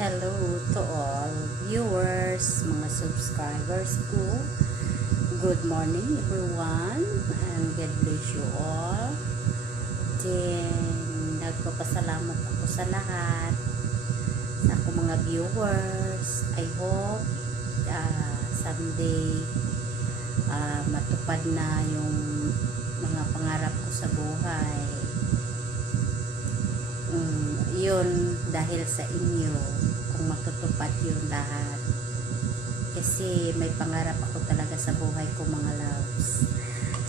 Hello to all viewers, mga subscribers ko. Good morning everyone and God bless you all. Then, nagpapasalamat ako sa lahat, sa ako mga viewers. I hope someday matupad na yung mga pangarap ko sa buhay. Yun dahil sa inyo kung matutupad yun lahat, kasi may pangarap ako talaga sa buhay ko, mga loves.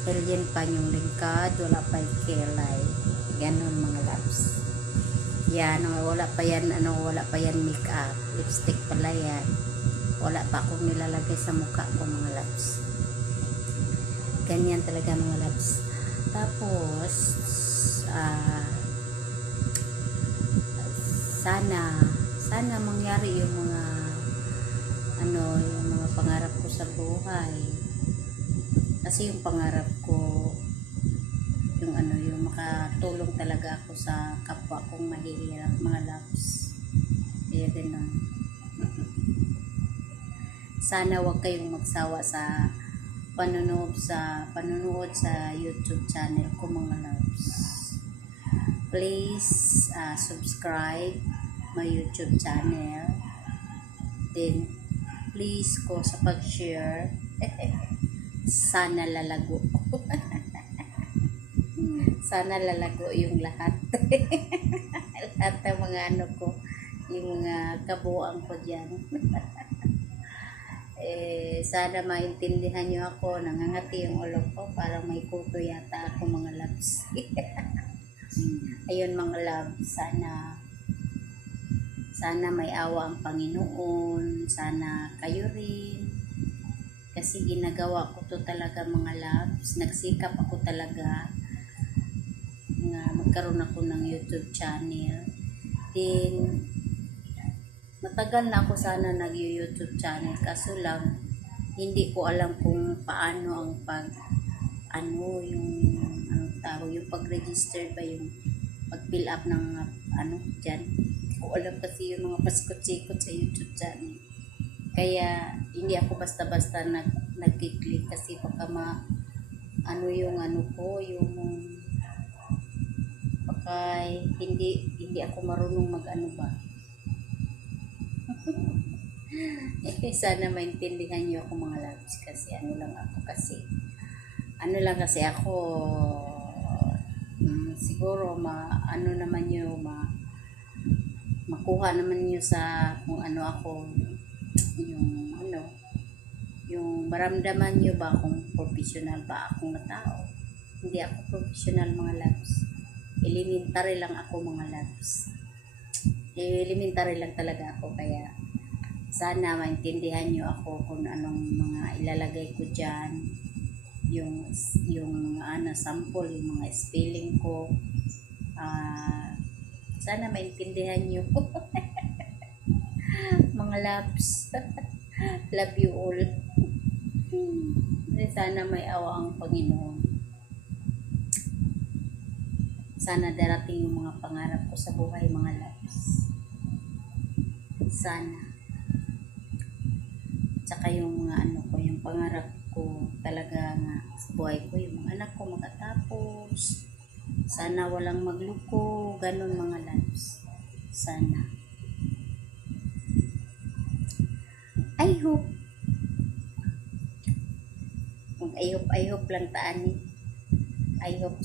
Alien pa yung lingkad, wala pa yung kilay, ganon mga loves. Yan, wala pa yan make up, lipstick pala yan, wala pa akong nilalagay sa mukha ko, mga loves. Ganyan talaga, mga loves. Tapos sana mangyari yung mga pangarap ko sa buhay, kasi yung pangarap ko yung makatulong talaga ako sa kapwa kong mahihirap, mga loves. Kaya ganun, sana wag kayong magsawa sa panunood sa YouTube channel ko, mga loves. Please subscribe my YouTube channel. Then please ko sa pag-share sana lalago sana lalago yung lahat lahat ng mga ko, yung mga kabuuan ko dyan. Sana maintindihan nyo ako, nangangati yung ulo ko, parang may kuto yata ako, mga loves. Ayun, mga love, sana may awa ang Panginoon, sana kayo rin, kasi ginagawa ko to talaga, mga loves. Nagsikap ako talaga na magkaroon ako ng YouTube channel. Then matagal na ako sana nag-YouTube channel, kaso lang hindi ko alam kung paano ang yung pag-register ba, yung pag-fill up ng dyan. Hindi ko alam kasi yung mga paskot-sikot sa YouTube channel. Kaya hindi ako basta-basta nag-click, kasi baka baka hindi ako marunong ba. Sana maintindihan niyo ako, mga loves, kasi ako siguro makuha naman niyo sa kung ako, yung maramdaman niyo ba kung professional ba akong na tao. Hindi ako professional, mga loves. Elementary lang ako, mga loves. Elementary lang talaga ako, kaya sana maintindihan niyo ako kung anong mga ilalagay ko dyan, yung sample, yung mga spelling ko. Sana maintindihan niyo mga loves. Love you all. Sana may awa ang Panginoon. Sana darating yung mga pangarap ko sa buhay, mga loves. Sana. Tsaka yung mga yung pangarap ko talaga nga sa buhay ko, yung mga anak ko makatapos. Sana walang magluko, ganun, mga loves. Sana. I hope lang taan eh. I hope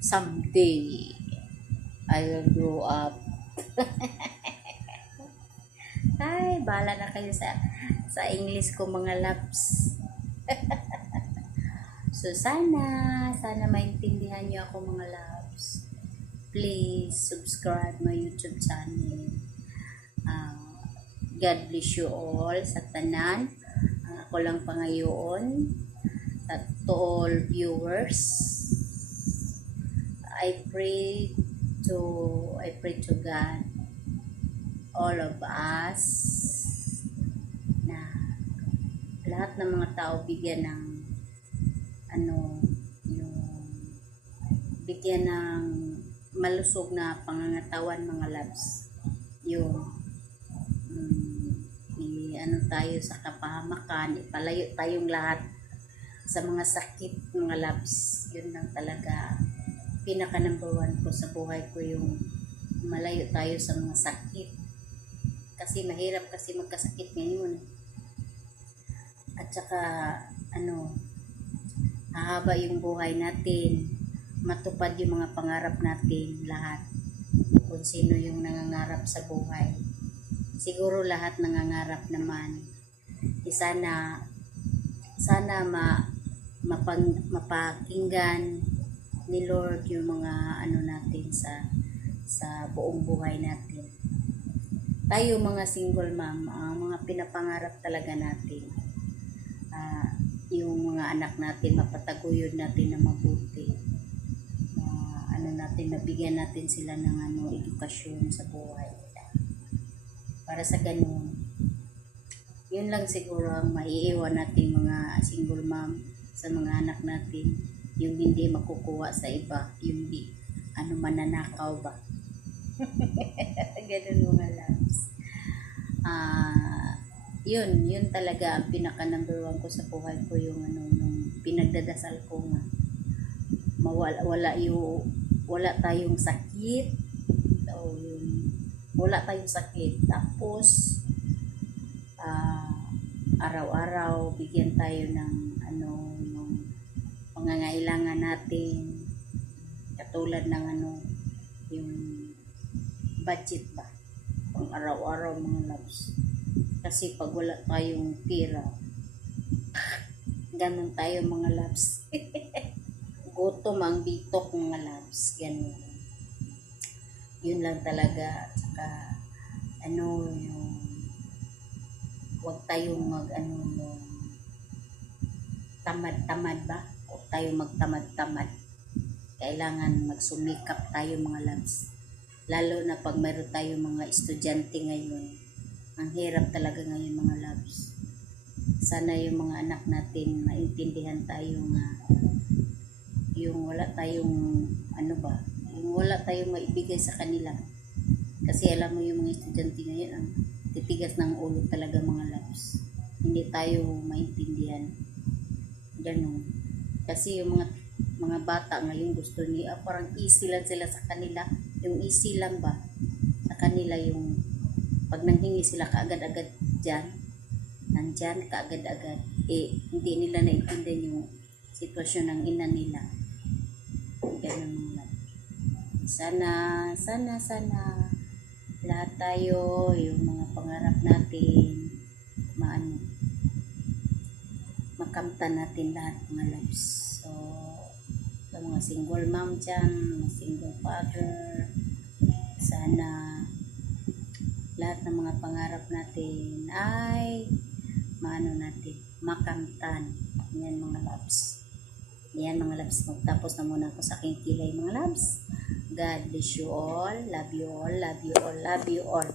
someday I will grow up. Ay, bahala na kayo sa English ko, mga loves. So sana maintindihan niyo ako, mga loves. Please subscribe my YouTube channel. God bless you all sa tanan. Ako lang pangayoon. To all viewers, I pray to God, all of us, na lahat ng mga tao bigyan ng bigyan ng malusog na pangangatawan, mga loves. Yun. ano tayo sa kapahamakan, ipalayo tayong lahat sa mga sakit, mga loves. Yun lang talaga pinaka number one ko sa buhay ko, yung malayo tayo sa mga sakit. Kasi mahirap kasi magkasakit ngayon. At saka hahaba yung buhay natin, matupad yung mga pangarap natin lahat. Kung sino yung nangangarap sa buhay, siguro lahat nangangarap naman. Sana mapakinggan ni Lord yung mga natin sa buong buhay natin. Tayo mga single mom, mga pinapangarap talaga natin, yung mga anak natin mapataguyod natin na mabuti, natin, nabigyan natin sila ng edukasyon sa buhay. Para sa ganun, yun lang siguro ang maiiwan natin mga single mom sa mga anak natin, yung hindi makukuha sa iba, yung di mananakaw ba. Ganun mga loves. Yun talaga ang pinaka number one ko sa buhay ko, yung nung pinagdadasal ko nga wala tayong sakit, o wala tayong sakit, tapos araw-araw bigyan tayo ng yung pangangailangan natin, katulad ng yung budget ba, pang araw-araw mga loves. Kasi pag wala tayong pera, ganun tayo mga loves. Gutom ang bitok mga loves, ganun. Yun lang talaga. Saka yung huwag tayong yung tamad-tamad ba, huwag tayong magtamad-tamad. Kailangan magsumikap tayo mga loves, lalo na pag mayroon tayong mga estudyante ngayon. Ang hirap talaga ngayon mga loves. Sana yung mga anak natin maintindihan tayo nga, yung wala tayong yung wala tayong maibigay sa kanila. Kasi alam mo yung mga estudyante ngayon, ang titigas ng ulo talaga mga loves. Hindi tayo maintindihan. Ganun. Kasi yung mga bata ngayon gusto niya, parang easy lang sila sa kanila. Yung easy lang ba sa kanila, yung pag nanghingi sila kaagad-agad nandyan kaagad-agad. Hindi nila naintindihan yung sitwasyon ng ina nila. Ganun lang. Sana lahat tayo, yung mga pangarap natin, makamtan natin lahat mga loves. So, sa mga single mom dyan, mga single father, sana lahat ng mga pangarap natin ay makamtan. Yan mga loves. Yan mga loves. Magtapos na muna ako sa aking kilay mga loves. God bless you all. Love you all. Love you all. Love you all.